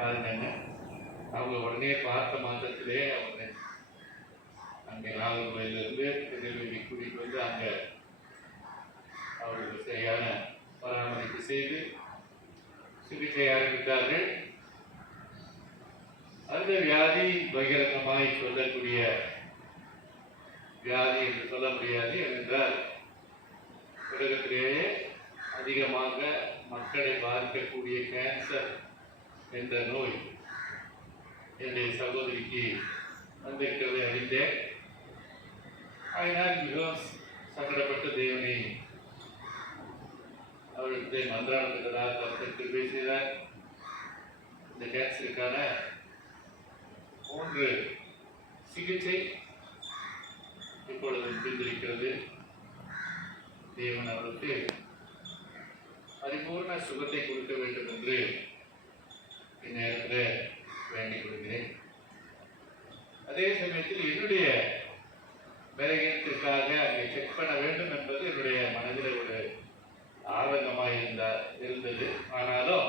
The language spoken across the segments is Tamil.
பாருங்கன்னு அவங்க உடனே பார்த்த மாத்திரத்திலே அவங்க அங்கே நாகர்கோயிலிருந்து திருநெல்வேலி கூட்டிகிட்டு வந்து அங்கே அவர்களுக்கு சரியான பராமரிப்பு செய்து சிகிச்சை ஆரம்பித்தார்கள். அந்த வியாதி பகிரங்கமாய் சொல்லக்கூடிய வியாதி என்று சொல்ல முடியாது. ஏனென்றால் உலகத்திலேயே அதிகமாக மக்களை பாதிக்கக்கூடிய கேன்சர் என்ற நோய் என்னுடைய சகோதரிக்கு வந்திருக்கிறதை அறிந்தேன். அதனால் மிகவும் சங்கடப்பட்ட தேவனை அவர்களுக்கு மன்றாடுகிறார், கருத்து பேசுகிறார். இந்த கேன்சருக்கான 3 சிகிச்சை இப்பொழுது முடிந்திருக்கிறது. தேவன் அவருக்கு பரிபூர்ண சுகத்தை கொடுக்க வேண்டும் என்று இந்நேரத்தில் வேண்டிக் கொள்கிறேன். அதே சமயத்தில் என்னுடைய பலகீனத்திற்காக அங்கே செக் பண்ண வேண்டும் என்பது என்னுடைய மனதில் ஒரு ஆதங்கமாக இருந்தது. ஆனாலும்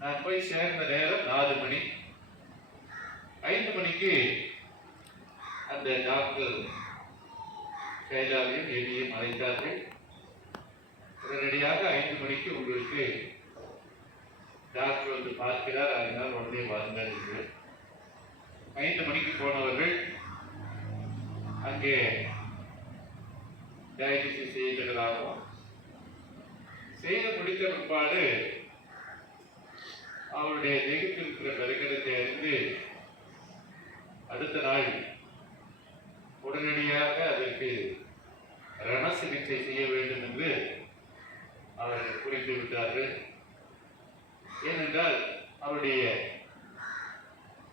நான் போய் சேர்ந்த நேரம் 4 மணி. 5 மணிக்கு அந்த டாக்டர் கைலாவையும் எலியையும் அழைத்தார்கள். உடனடியாக 5 மணிக்கு உங்களுக்கு டாக்டர் வந்து பார்க்கிறார், அதனால் உடனே வாருங்கள் என்று 5 மணிக்கு போனவர்கள் அங்கே டயாலிசிஸ் செய்ததாகவும் செய்து முடித்த பிற்பாடு அவருடைய தேகத்தில் இருக்கிற பெருக்கத்தை அறிந்து அடுத்த நாள் உடனடியாக அதற்கு ரண சிகிச்சை செய்ய வேண்டும் என்று அவர்கள் புரிந்து விட்டார்கள். ஏனென்றால் அவருடைய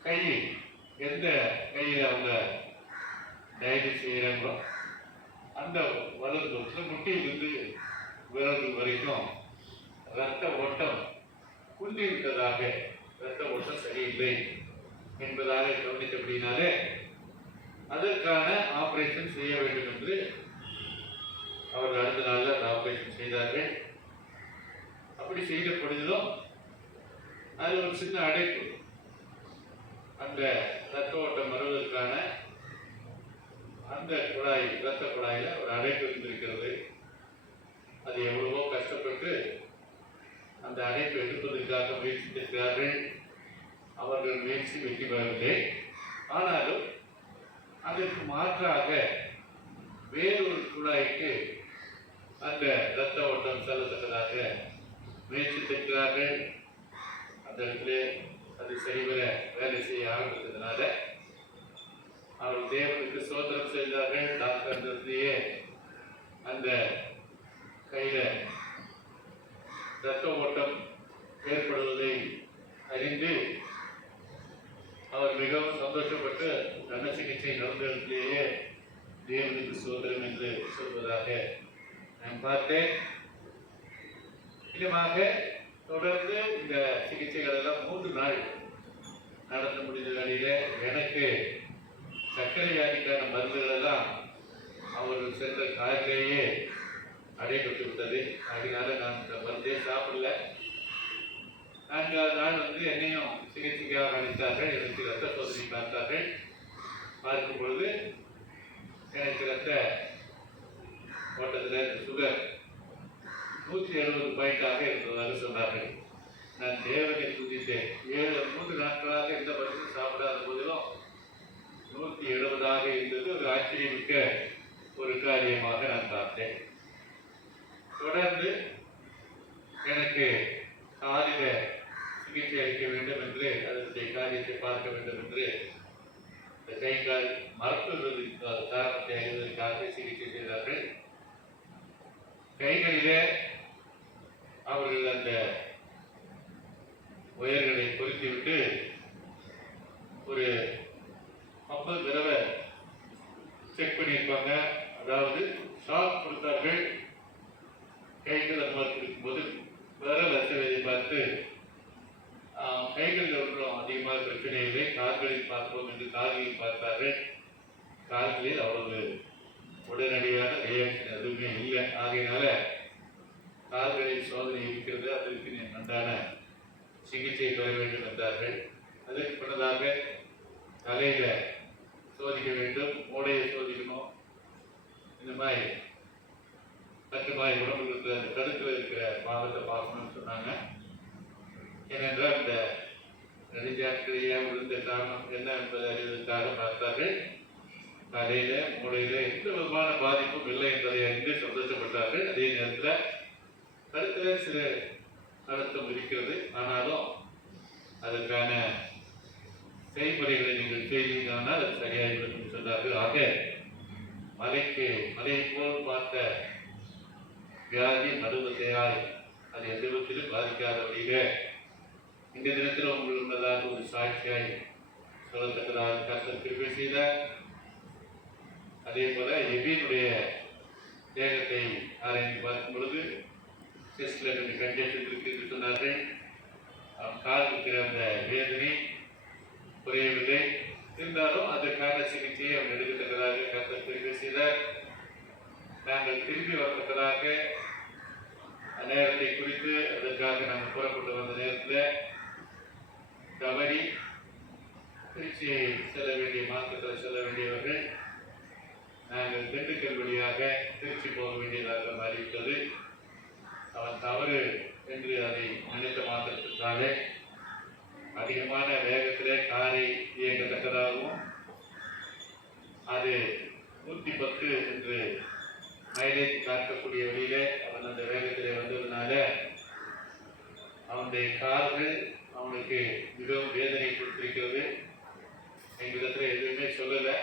கையில் எந்த கையில் அவங்க டயாலிசிஸ் செய்கிறாங்களோ அந்த வலது முட்டியிலிருந்து விரல் வரைக்கும் இரத்த ஓட்டம் குன்றிவிட்டதாக, இரத்த ஓட்டம் சரியில்லை என்பதாக கவனித்தபடினாலே அதற்கான ஆபரேஷன் செய்ய வேண்டும் என்று அவர்கள் அடுத்த நாளில் அந்த ஆபரேஷன் செய்தார்கள். அப்படி செய்த பொழுதிலும் அது ஒரு சின்ன அடைப்பு, அந்த இரத்த ஓட்டம் வருவதற்கான அந்த குழாய், இரத்த குழாயில் ஒரு அடைப்பு இருந்திருக்கிறது. அது எவ்வளவோ கஷ்டப்பட்டு அந்த அடைப்பை எடுப்பதற்காக முயற்சித்திருக்கிறார்கள். அவர்கள் முயற்சி வெற்றி பெறவில்லை. ஆனாலும் அதற்கு மாற்றாக வேறொரு குழாய்க்கு அந்த இரத்த ஓட்டம் செல்லத்தக்கதாக முயற்சித்திருக்கிறார்கள். அந்த இடத்துல அது சரிவர வேலை செய்ய ஆரம்பித்ததுனால அவர்கள் தேவனுக்கு சோதனம் செய்தார்கள். டாக்டர்லேயே அந்த கையில் இரத்த ஓட்டம் ஏற்படுவதை அறிந்து அவர் மிகவும் சந்தோஷப்பட்டு ரண சிகிச்சை நடந்ததிலேயே தேவனுக்கு சோதனம் என்று சொல்வதாக நான் பார்த்தேன். இதமாக தொடர்ந்து இந்த சிகிச்சைகள் எல்லாம் 3 நாள் நடந்து முடிந்த வேளையில் எனக்கு சர்க்கரை வியாதிக்கான மருந்துகள் எல்லாம் அவர்கள் சென்ற காரிலேயே அடைபட்டு விட்டது. அதனால நான் இந்த மருந்தே சாப்பிடல. 4வது நாள் என்னையும் சிகிச்சைக்காக அழைத்தார்கள். எனக்கு இரத்த சோதனை பார்த்தார்கள். பார்க்கும் பொழுது எனக்கு இரத்த ஓட்டத்தில் சுகர் 170 பாயிண்டாக இருந்ததாக சொன்னார்கள். நான் தேவனை துதித்தேன். 3 நாட்களாக எந்த மருந்தும் சாப்பிடாத போதிலும் 170 இருந்தது. ஒரு ஆச்சரியமிக்க ஒரு காரியமாக நான் பார்த்தேன். தொடர்ந்து எனக்கு காதில சிகிச்சை அளிக்க வேண்டும் என்று, அதனுடைய காரியத்தை பார்க்க வேண்டும் என்று கை கால் மருத்துவ காரணத்தை அறிவதற்காக சிகிச்சை செய்தார்கள். கைகளிலே அவர்கள் அந்த உயர்களை பொருத்திவிட்டு ஒரு 50 தடவை செக் பண்ணியிருப்பாங்க. அதாவது ஷாக் கொடுத்தார்கள். கைகள் அந்த மாதிரி இருக்கும்போது விரல் அசைவதை பார்த்து கைகளில் ஒன்றும் அதிகமாக பிரச்சனை இல்லை, கால்களில் பார்ப்போம் என்று கால்களில் பார்த்தார்கள். கால்களில் அவ்வளவு உடனடியான ரியாக்ஷன் எதுவுமே இல்லை. ஆகையினால கால்களில் சோதனை இருக்கிறது, அதற்கு நன்றான சிகிச்சை பெற வேண்டும் என்றார்கள். அதற்கு பின்னதாக தலையில சோதிக்க வேண்டும், மூளையை சோதிக்கணும். இந்த மாதிரி 10 மாதிரி உடம்புல இருக்கிற அந்த கருத்தில் இருக்கிற பாவத்தை பார்க்கணும்னு சொன்னாங்க. ஏனென்றால் இந்த நெடுஞ்சாக்கிலேயே விழுந்த காரணம் என்ன என்பதை அறிவதற்காக பார்த்தார்கள். தலையில மூளையில எந்த விதமான பாதிப்பும் இல்லை என்பதை அறிந்து சந்தோஷப்பட்டார்கள். அதே நேரத்தில் கருத்துல சில அழுத்தம் இருக்கிறது, ஆனாலும் அதற்கான செய்முறைகளை நீங்கள் செய்தீங்கன்னா அது சரியாகிவிடும் சொன்னார்கள். ஆக மலையை போல் பார்த்த வியாதி நடுவதையாய் அது எந்த விதத்திலும் பாதிக்காத வழியில இந்த தினத்தில் உங்கள் உள்ளதாக ஒரு சாட்சியாய் சொல்லத்தக்கதாக கர்த்தர் கிருபை செய்தார். அதே போல எபியினுடைய தேகத்தை ஆராய்ந்து பார்க்கும் பொழுது செஸ்ட்ல கொஞ்சம் கன்ஜெஷன் இருக்கு என்று சொன்னார்கள். அவன் கால் இருக்கிற அந்த வேதனை குறையவில்லை, இருந்தாலும் அதற்கான சிகிச்சையை அவன் எடுக்கத்தக்கதாக கர்த்தர் கிருபை செய்தார். நாங்கள் திரும்பி வரத்தக்கதாக நேரத்தை குறித்து அதற்காக நாங்கள் புறப்பட்டு வந்த நேரத்தில் தவறி திருச்சி செல்ல வேண்டிய மார்க்கத்தில் செல்ல வேண்டியவர்கள் நாங்கள் திண்டுக்கல் வழியாக திருச்சி போக வேண்டியதாக மாறிவிட்டது. அவன் தவறு என்று அதை நினைத்த மாத்திரத்திற்காக அதிகமான வேகத்திலே காரை இயங்கத்தக்கதாகவும் அது 110 என்று மைலேஜ் காட்டக்கூடிய வழியிலே அவன் அந்த வேகத்திலே வந்ததுனால அவனுடைய கால்கள் அவனுக்கு மிகவும் வேதனை கொடுத்திருக்கிறது. எங்களிடத்தில் எதுவுமே சொல்லலை.